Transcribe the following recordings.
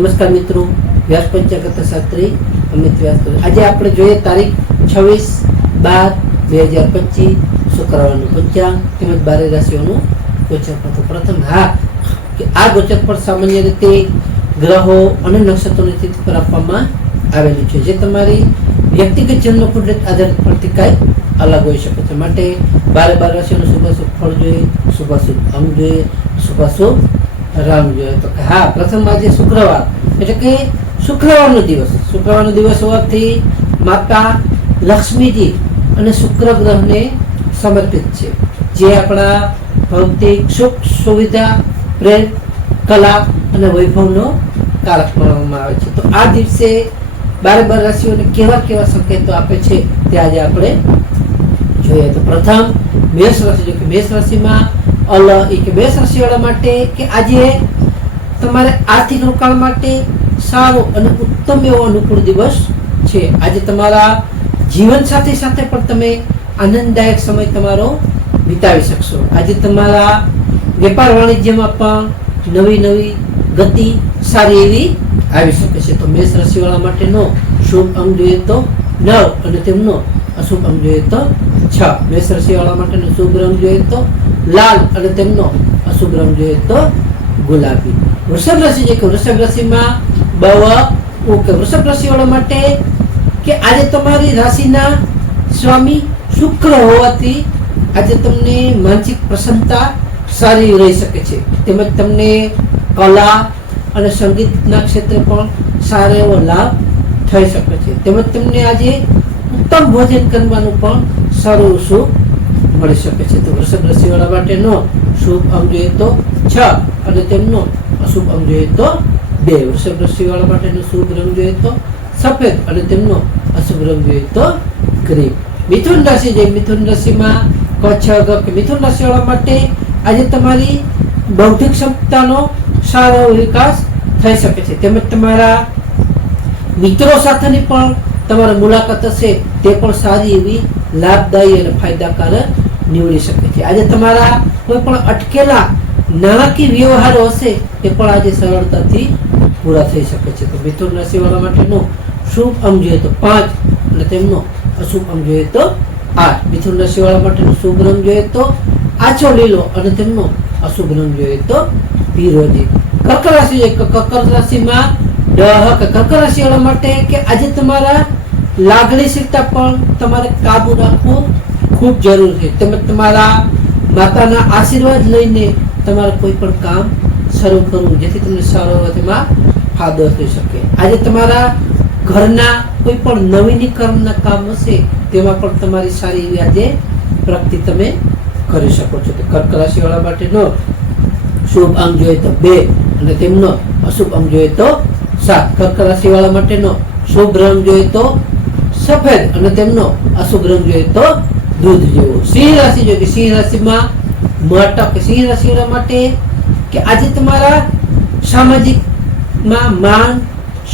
નમસ્કાર મિત્રો, વ્યાસ પંચાગત શાસ્ત્રી, અમિત વ્યાસ આજે આપણે જોઈએ તારીખ છવ્વીસ બાર બે હજાર પચીસ, શુક્રવારનું પંચાંગ તેમજ બારે રાશિઓનું ગોચર પડતું પ્રથમ, હા, કે આ ગોચર પર સામાન્ય રીતે ગ્રહો અને નક્ષત્રોની સ્થિતિ પર આપવામાં આવેલું છે. જે તમારી વ્યક્તિગત જન્મ કુદરત આધારિત પરથી કાંઈ અલગ હોઈ શકે છે. માટે બારે બાર રાશિઓનું શુભાશુભ ફળ જોઈએ, શુભાશુભ અંગ જોઈએ, શુભાશુભ રામ જોઈએ. તો હા, પ્રથમ આજે શુક્રવાર. એટલે કે શુક્રવારનો દિવસ. શુક્રવારનો દિવસ હોવાથી માતા લક્ષ્મીજી અને શુક્ર ગ્રહને સમર્પિત છે. જે આપણા ભૌતિક સુખ, સુવિધા, પ્રેમ, કલા અને વૈભવનો કારક માનવામાં આવે છે. તો આ દિવસે બારે બાર રાશિઓને કેવા કેવા સંકેતો આપે છે તે આજે આપણે જોઈએ. તો પ્રથમ મેષ રાશિ, જો કે મેષ રાશિમાં અલ એ કે મેષ રાશિવાળા માટે કે આજે તમારે આર્થિક રોકાણ માટે સારો અને ઉત્તમ એવો અનુકૂળ દિવસ છે. આજે તમારા જીવન સાથે સાથે પણ તમે આનંદદાયક સમય તમારો વિતાવી શકશો. આજે તમારા વેપાર વાણિજ્યમાં પણ નવી નવી ગતિ સારી એવી આવી શકે છે. તો મેષ રાશિવાળા માટેનો શુભ અંગ જોઈએ તો નવ અને તેમનો અશુભ અંગ જોઈએ તો છ. મેષ રાશિવાળા માટેનો શુભ રંગ જોઈએ તો લાલ અને તેમનો અશુભ રંગ જોઈએ તો ગુલાબી. વૃષભ રાશિ જે કે વૃષભ રાશિમાં બવ ઓકે. વૃષભ રાશિવાળા માટે કે આજે તમારી રાશિના સ્વામી શુક્ર હોવાથી આજે તમને માનસિક પ્રસન્નતા સારી રહી શકે છે. તેમજ તમને કલા અને સંગીતના ક્ષેત્રે પણ સારો એવો લાભ થઈ શકે છે. તેમજ તમને આજે ઉત્તમ ભોજન કરવાનું પણ સારું સુખ મળી શકે છે. તો વૃષભ રાશિવાળા માટેનો શુભ અંગ જોઈએ તો છ અને તેમનો અશુભ અંગ જોઈએ તો બે. વૃષભ રાશિવાળા માટેનો શુભ રંગ જોઈએ તો સફેદ અને તેમનો અશુભ રંગ જોઈએ તો ગ્રીન. મિથુન રાશિ જે મિથુન રાશિમાં કચ્છ મિથુન રાશિવાળા માટે આજે તમારી બૌદ્ધિક ક્ષમતાનો સારો વિકાસ થઈ શકે છે. તેમજ તમારા મિત્રો સાથેની પણ તમારી મુલાકાત હશે તે પણ સારી એવી લાભદાયી અને ફાયદાકારક નીવડી શકે છે. આજે તમારા કોઈ પણ અટકેલા, નાણાકીય વ્યવહારો હશે તે પણ આજે સરળતાથી પૂરા થઈ શકે છે. તો મિથુન રાશિવાળા માટેનો શુભ અંગ જોઈએ તો પાંચ અને તેમનો અશુભ અંગ જોઈએ તો આઠ. મિથુન રાશિવાળા માટેનો શુભ રંગ જોઈએ તો આછો લીલો અને તેમનો અશુભ રંગ જોઈએ તો પીરોજી. કર્ક રાશિ કર્ક રાશિમાં કર્ક રાશિવાળા માટે કે આજે તમારા લાગણીશીલતા પણ તમારે કાબુ રાખવું ખૂબ જરૂર છે. તમે તમારા માતાના આશીર્વાદ લઈને તમારે કોઈ પણ કામ શરૂ કરવું, જેથી તમને સારો તેમાં ફાયદો થઈ શકે. આજે તમારા ઘરના કોઈ પણ નવીનીકરણના કામ હશે, તેમાં પણ તમારી સારી એવી આજે પ્રગતિ તમે કરી શકો છો. તો કર્ક રાશિવાળા માટેનો શુભ અંગ જોઈએ તો બે અને તેમનો અશુભ અંગ જોઈએ તો સાત. કર્ક રાશિવાળા માટેનો શુભ રંગ જોઈએ તો સફેદ અને તેમનો અશુભ રંગ જોઈએ તો દૂધ જેવો. સિંહ રાશિ જોઈએ સિંહ રાશિમાં મટક સિંહ રાશિના માટે કે આજે તમારા સામાજિકમાં માન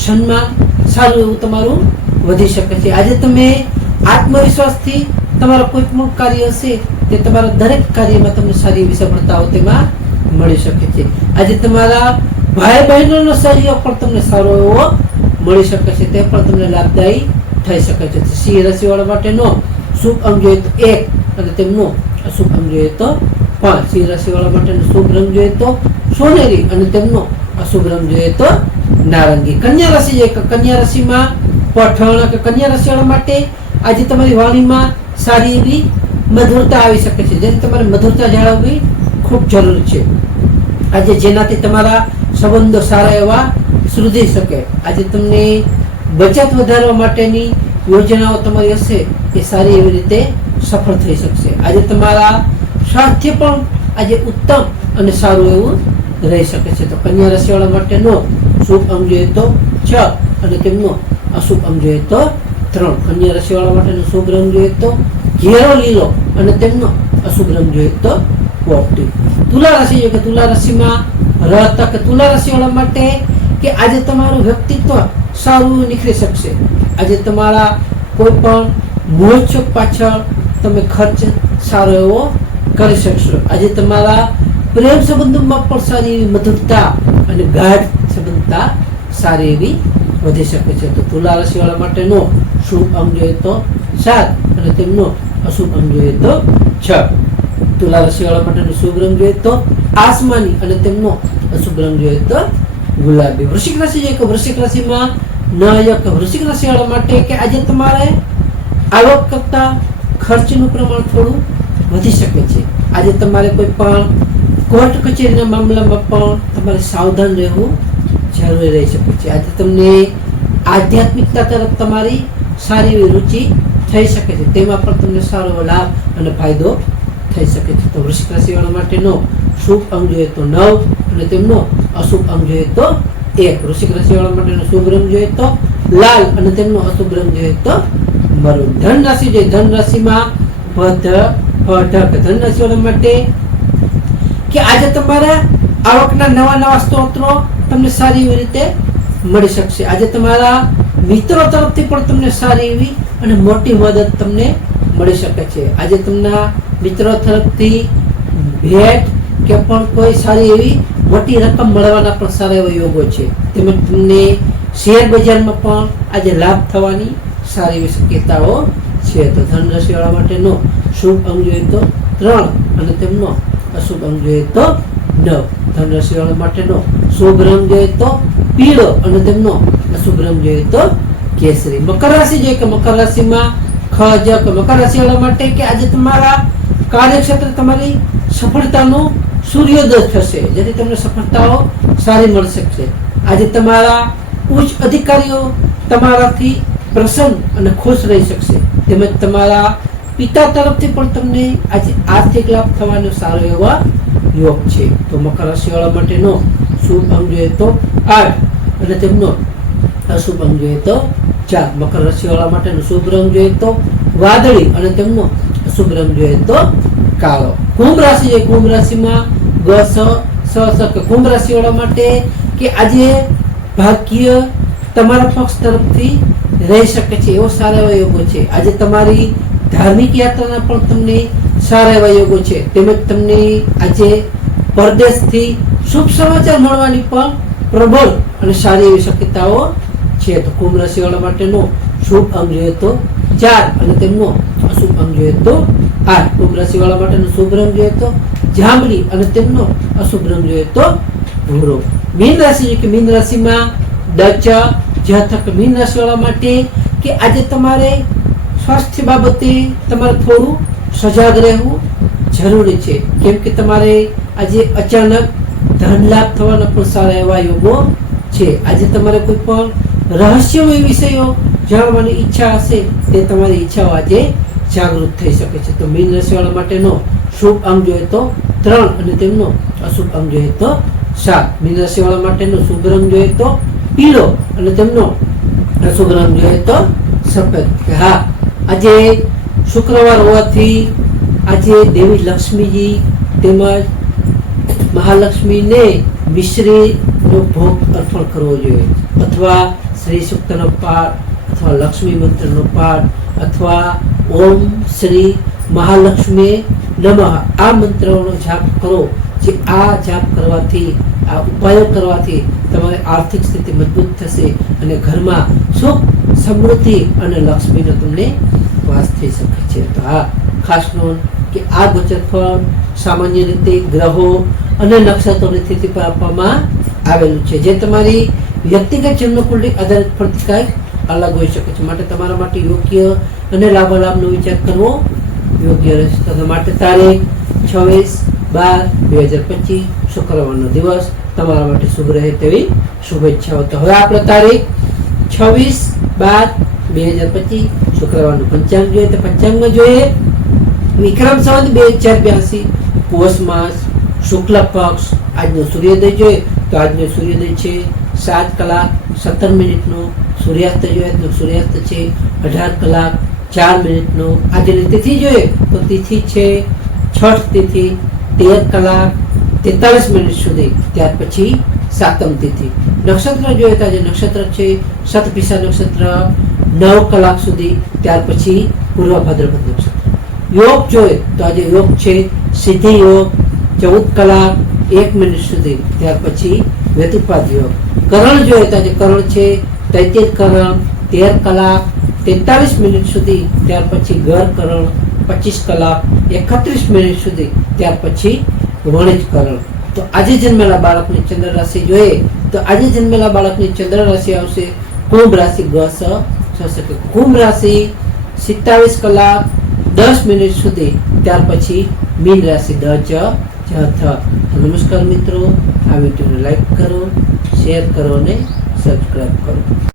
સન્માન સારું એવું તમારું વધી શકે છે. આજે તમે આત્મવિશ્વાસથી તમારા કોઈ પણ કાર્ય હશે તે તમારા દરેક કાર્યમાં તમને સારી એવી સફળતાઓ તેમાં મળી શકે છે. આજે તમારા ભાઈ બહેનોનો સહયોગ પણ તમને સારો એવો મળી શકે છે. તે પણ તમને લાભદાયી થઈ શકે છે. સિંહ રાશિવાળા માટેનો શુભ અંગ જોઈએ તો એક અને તેમનો અશુભ અંગ જોઈએ તો પાંચ. સિંહ રસીવાળા માટેનો શુભ રંગ જોઈએ તો સોનેરી અને તેમનો અશુભ રંગ જોઈએ તો નારંગી. કન્યા રસી જોઈએ કન્યા રસીમાં પઠણ કે કન્યા રસીવાળા માટે આજે તમારી વાણીમાં સારી એવી મધુરતા આવી શકે છે. જેને તમારે મધુરતા જાળવવી ખૂબ જરૂરી છે. આજે જેનાથી તમારા સંબંધો સારા એવા સુધરી શકે. આજે તમને બચત વધારવા માટેની યોજનાઓ તમારી હશે એ સારી એવી રીતે સફળ થઈ શકશે. આજે તમારા સ્વાસ્થ્ય પણ આજે ઉત્તમ અને સારું એવું રહી શકે છે. તો કન્યા રાશિવાળા માટેનો શુભ અંગ જોઈએ તો છ અને તેમનો અશુભ અંગ જોઈએ તો ત્રણ. કન્યા રાશિવાળા માટેનો શુભ રંગ જોઈએ તો ઘેરો લીલો અને તેમનો અશુભ રંગ જોઈએ તો પોપટી તુલા રાશિ જોઈએ કે તુલા રાશિમાં રહેતા કે તુલા રાશિવાળા માટે કે આજે તમારું વ્યક્તિત્વ સારું નીકળી શકશે. આજે તમારા કોઈ પણ મોજશોખ પાછળ તમે ખર્ચ સારો એવો કરી શકશો. આજે તમારા પ્રેમ સંબંધોમાં પણ સારી એવી મધુરતા અને ગાઢ સંબંધતા સારી એવી વધી શકે છે. તો તુલા રાશિવાળા માટેનો શુભ અંગ જોઈએ તો સાત અને તેમનો અશુભ અંગ જોઈએ તો છ. તુલા રાશિવાળા માટેનો શુભ રંગ જોઈએ તો આસમાની અને તેમનો અશુભ રંગ જોઈએ તો ગુલાબી વૃશ્ચિક રાશિ છે કે વૃશ્ચિક રાશિમાં નાયક વૃશ્ચિક રાશિવાળા માટે કે આજે તમારે આવક કરતા ખર્ચનું પ્રમાણ થોડું વધી શકે છે. આજે તમારે કોઈ પણ કોર્ટ કચેરીના મામલામાં પણ તમારે સાવધાન રહેવું જરૂરી રહી શકે છે. આજે તમને આધ્યાત્મિકતા તરફ તમારી સારી એવી રુચિ થઈ શકે છે. તેમાં પણ તમને સારો લાભ અને ફાયદો થઈ શકે છે. તો વૃશ્ચિક રાશિવાળા માટેનો શુભ અંગ જોઈએ તો નવ અને તેમનો અશુભ અંગ જોઈએ તો એક. ઋષિક રાશિવાળા માટેનો શુભ રંગ જોઈએ તો લાલ અને તેમનો અશુભ રંગ જોઈએ તો મરૂન ધન રાશિ જોઈએ. ધન રાશિમાં પધ પઢક. ધન રાશિવાળા માટે કે આજે તમારા આવકના નવા નવા સ્ત્રોતો તમને સારી એવી રીતે મળી શકશે. આજે તમારા મિત્રો તરફથી પણ તમને સારી એવી અને મોટી મદદ તમને મળી શકે છે. આજે તમને મિત્રો તરફથી ભેટ કે પણ કોઈ સારી એવી મોટી રકમ મળવાના પણ સારા એવા યોગો છે. તેમજ તમને શેર બજારમાં પણ આજે લાભ થવાની સારી એવી શક્યતાઓ છે. તો ધન રાશિવાળા માટેનો શુભ અંગ જોઈએ તો ત્રણ અને તેમનો અશુભ અંગ જોઈએ તો નવ. ધન રાશિવાળા માટેનો શુભ રંગ જોઈએ તો પીળો અને તેમનો અશુભ રંગ જોઈએ તો કેસરી. મકર રાશિ જોઈએ કે મકર રાશિમાં ખ જ મકર રાશિવાળા માટે કે આજે તમારા કાર્યક્ષેત્ર તમારી સફળતાનો સૂર્યોદય થશે, જેથી તમને સફળતાઓ સારી મળી શકશે આજે તમારા ઉચ્ચ અધિકારીઓ તમારાથી પ્રસન્ન અને ખુશ રહી શકશે. તેમજ તમારા પિતા તરફથી પણ તમને આજે આર્થિક લાભ થવાનો સારો એવા યોગ છે. તો મકર રાશિવાળા માટેનો શુભ અંગ જોઈએ તો આઠ અને તેમનો અશુભ અંગ જોઈએ તો ચાર. મકર રાશિવાળા માટેનો શુભ રંગ જોઈએ તો વાદળી અને તેમનો અશુભ રંગ જોઈએ તો કાળો. કુંભ રાશિ છે કુંભ રાશિમાં ગ, સ સ સ, કે. કુંભ રાશિવાળા માટે કે આજે ભાગ્ય તમારા પક્ષ તરફથી રહી શકે છે, એવો સારા એવા યોગો છે. આજે તમારી ધાર્મિક યાત્રાના પણ તમને સારા એવા યોગો છે. તેમજ તમને આજે પરદેશથી શુભ સમાચાર મળવાની પણ પ્રબળ અને સારી એવી શક્યતાઓ છે. તો કુંભ રાશિવાળા માટેનો શુભ અંગ જોઈએ તો ચાર. અને તેમનો અશુભ અંગ જોઈએ તો આ કુંભ રાશિવાળા માટેનો શુભ રંગ જોઈએ તો જાંબલી અને તેમનો અશુભ રંગ જોઈએ તો ભૂરો. મીન રાશિ કે મીન રાશિમાં ડચ જાતક મીન રાશિવાળા માટે કે આજે તમારે સ્વાસ્થ્ય બાબતે તમારે થોડું સજાગ રહેવું જરૂરી છે. કેમ કે તમારે આજે અચાનક ધન લાભ થવાના પણ સારા એવા યોગો છે. આજે તમારે કોઈ પણ રહસ્યમય વિષયો જાણવાની ઈચ્છા હશે તે તમારી ઈચ્છાઓ આજે જાગૃત થઈ શકે છે. તો મીન રાશિવાળા માટેનો શુભ અંગ જોઈએ તો ત્રણ અને તેમનો અશુભ અંગ જોઈએ તો સાત. મીન રાશિવાળા માટેનો શુભ રંગ જોઈએ તો પીળો અને તેમનો અશુભ રંગ જોઈએ તો સફેદ. હા, આજે શુક્રવાર હોવાથી આજે દેવી લક્ષ્મીજી તેમજ મહાલક્ષ્મીને મિશ્રીનો ભોગ અર્પણ કરવો જોઈએ. અથવા શ્રી સૂક્તનો પાઠ, અથવા લક્ષ્મી મંત્રનો પાઠ, અથવા ઓમ શ્રી મહાલક્ષ્મી નમઃ. આ મંત્રોનો જાપ કરો જે આ જાપ કરવાથી, આ ઉપાયો કરવાથી તમારી આર્થિક સ્થિતિ મજબૂત થશે અને ઘરમાં સુખ, સમૃદ્ધિ અને લક્ષ્મીનો તમને વાસ થઈ શકે છે. તો આ ખાસ નોંધ કે આ ગોચર ફળ સામાન્ય રીતે ગ્રહો અને નક્ષત્રોની સ્થિતિ પર આપવામાં આવેલું છે. જે તમારી વ્યક્તિગત જન્મકુંડલી આધારિત કાંઈક અલગ હોઈ શકે છે. માટે તમારા માટે યોગ્ય અને લાભાલાભનો વિચાર કરવો યોગ્ય રહેશે. માટે તારીખ છવ્વીસ બાર બે હજાર પચીસ, શુક્રવારનો દિવસ. તમારા માટે શુભ રહે તેવી શુભેચ્છાઓ. તો હવે આપણે તારીખ છવ્વીસ બાર બે હજાર પચીસ, શુક્રવારનું પંચાંગ જોઈએ. તો પંચાંગમાં જોઈએ, વિક્રમ સંવત બે હજાર બ્યાસી પોષ માસ, શુક્લ પક્ષ, આજનો સૂર્યોદય જોઈએ. તો આજનો સૂર્યોદય છે સાત કલાક સત્તર મિનિટનો સૂર્યાસ્ત જોઈએ. તો સૂર્યાસ્ત છે અઢાર કલાક ચાર મિનિટનો આજની તિથિ જોઈએ, તો તિથિ છે છઠ તિથિ, તેર કલાક, તેતાલીસ મિનિટ સુધી. ત્યાર પછી સાતમ તિથિ. નક્ષત્ર જોઈએ તો આજે નક્ષત્ર છે, સતપિસા નક્ષત્ર, નવ કલાક સુધી. ત્યાર પછી પૂર્વ ભાદ્રપદ નક્ષત્ર. યોગ જોઈએ તો આજે યોગ છે, સિદ્ધિ યોગ, ચૌદ કલાક, એક મિનિટ સુધી. ત્યાર પછી વેતુપાદ યોગ. કરણ જોઈએ તો આજે કરણ છે, તૈતિર કરણ, તેર કલાક તેતાલીસ મિનિટ સુધી, ત્યાર પછી ગર કરણ, પચીસ કલાક, એકત્રીસ મિનિટ સુધી, ત્યાર પછી વણિજ કરણ. તો આજે જન્મેલા બાળકની ચંદ્ર રાશિ જોઈએ, તો આજે જન્મેલા બાળકની ચંદ્ર રાશિ આવશે. કુંભ રાશિ ગ થશે કે કુંભ રાશિ સિત્તાવીસ કલાક, દસ મિનિટ સુધી, ત્યાર પછી મીન રાશિ દ ચ થ. નમસ્કાર મિત્રો, આ વિડીયોને લાઈક કરો, શેર કરો અને સબસ્ક્રાઈબ કરો.